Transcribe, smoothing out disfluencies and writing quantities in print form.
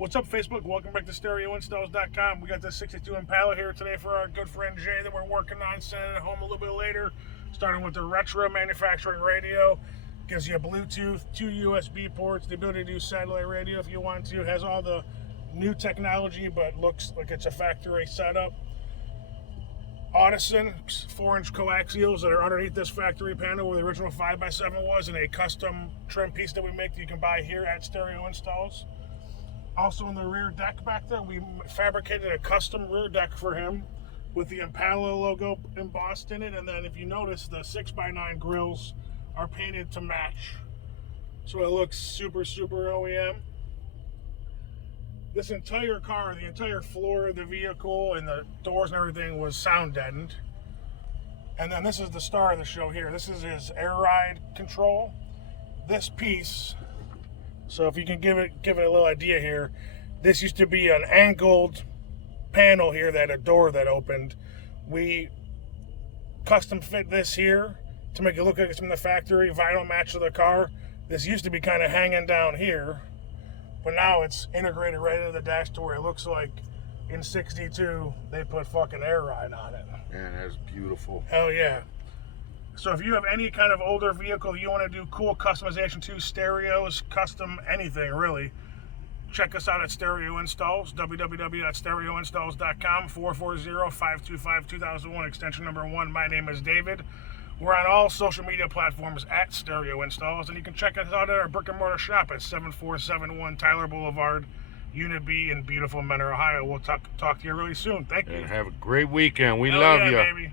What's up, Facebook? Welcome back to StereoInstalls.com. We got this 62 Impala here today for our good friend Jay that we're working on, sending it home a little bit later. Starting with the retro manufacturing radio. Gives you a Bluetooth, 2 USB ports, the ability to do satellite radio if you want to. Has all the new technology, but looks like it's a factory setup. Audison 4-inch coaxials that are underneath this factory panel where the original 5x7 was, and a custom trim piece that we make that you can buy here at Stereo Installs. Also in the rear deck back there, we fabricated a custom rear deck for him with the Impala logo embossed in it, and then if you notice, the 6x9 grills are painted to match. So it looks super OEM. This entire car, the entire floor of the vehicle and the doors and everything was sound deadened. And then this is the star of the show here. This is his air ride control. This piece, so if you can give it a little idea here, this used to be an angled panel here that had a door that opened. We custom fit this here to make it look like it's from the factory, vinyl match to the car. This used to be kind of hanging down here, but now it's integrated right into the dash to where it looks like in 62 they put fucking air ride on it. Man, that's beautiful. Hell yeah. So if you have any kind of older vehicle you want to do cool customization to, stereos, custom anything really, check us out at Stereo Installs, www.stereoinstalls.com, 440-525-2001, extension number 1. My name is David. We're on all social media platforms at Stereo Installs, and you can check us out at our brick and mortar shop at 7471 Tyler Blvd, Unit B in beautiful Mentor, Ohio. We'll talk to you really soon. Thank you. And have a great weekend. We Hell love yeah, you. baby.